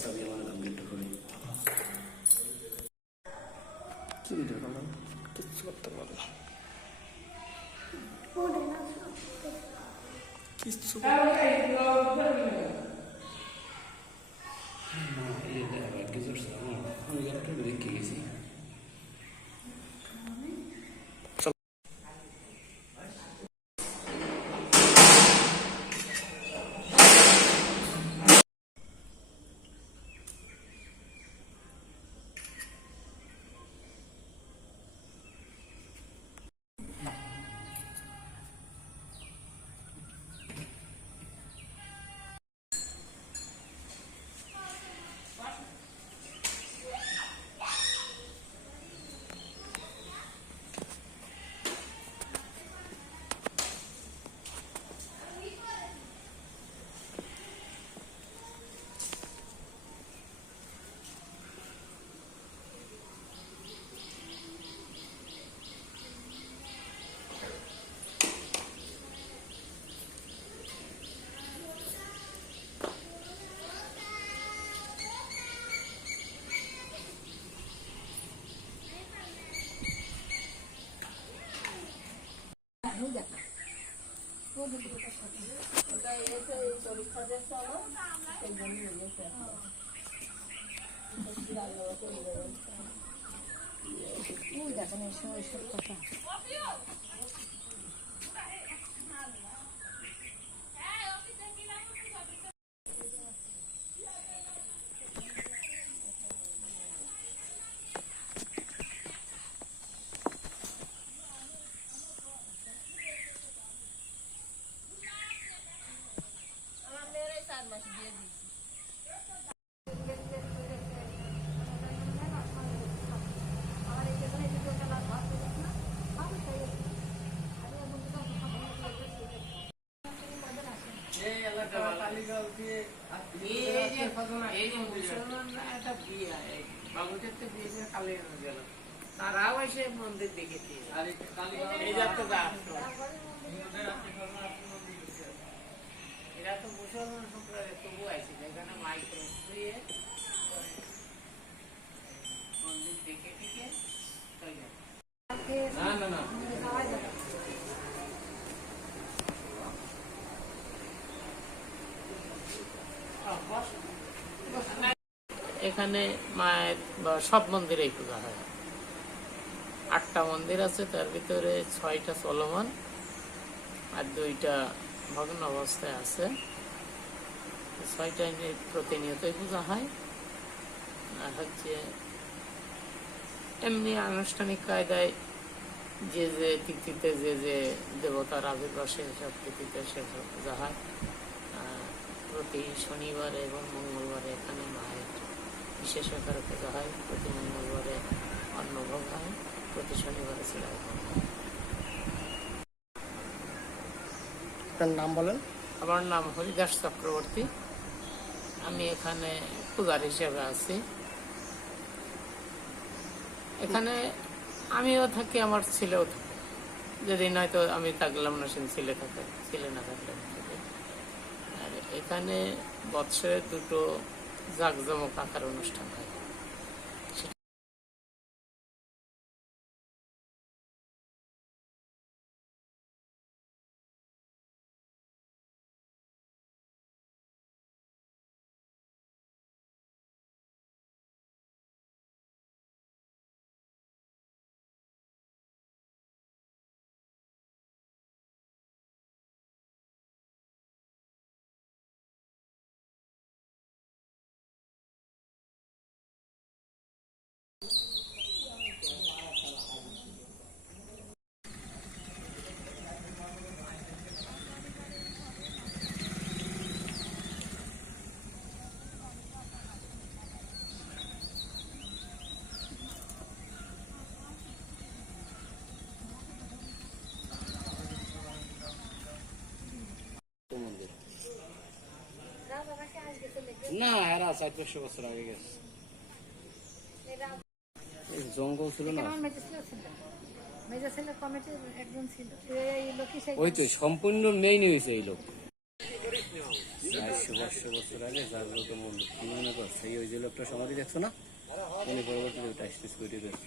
চাবি আমার কমপ্লিট করে কি ভিডিও করলাম কিচ্ছু করতে পারলাম কিচ্ছু না, এই দেখো, কিছু হচ্ছে না, আমার আমি একটা রেখে তারাও এসে মন্দির দেখেছে। এরা তো মুসলমান সম্প্রদায় তবু আছে এখানে মাইক মন্দির দেখে টিকে না না না। এখানে মায়ের সব মন্দিরেই পূজা হয়। আটটা মন্দির আছে, তার ভিতরে ছয়টা চলমান আর দুইটা ভগ্ন অবস্থায় আছে। ছয়টা প্রতিনিয়তই পূজা হয়। আর হচ্ছে এমনি আনুষ্ঠানিক কায়দায় যে যে তিথিতে যে যে দেবতার আবির্ভাব সেসব তিথিতে সেসব পূজা হয়। প্রতি শনিবারে এবং মঙ্গলবারে এখানে মায়ের বিশেষ আকারে পূজা হয় প্রতি মঙ্গলবারে অন্নভোগ হয় প্রতি শনিবারে হয়। আপনার নাম বলেন? আমার নাম হরিদাস চক্রবর্তী। আমি এখানে পূজার হিসেবে আছি। এখানে আমিও থাকি আমার ছেলেও থাকে। যদি নয়তো আমি থাকলাম না সে ছেলে থাকে ছেলে না থাকলে আর এখানে বৎসরে দুটো জাঁকজমক আকার অনুষ্ঠান হয় মন্দির না এরা চার পাঁচশো বছর আগে গেছে। জঙ্গল ছিল না? সেই ওই তো সম্পূর্ণ মেইন হয়েছে এই লোক। চারশো পাঁচশো বছর আগে মূল্য কি মনে করছে এই ওই যে লোকটা সমাধি দেখছ না? উনি পরবর্তীতে ওটা করে দিয়েছে।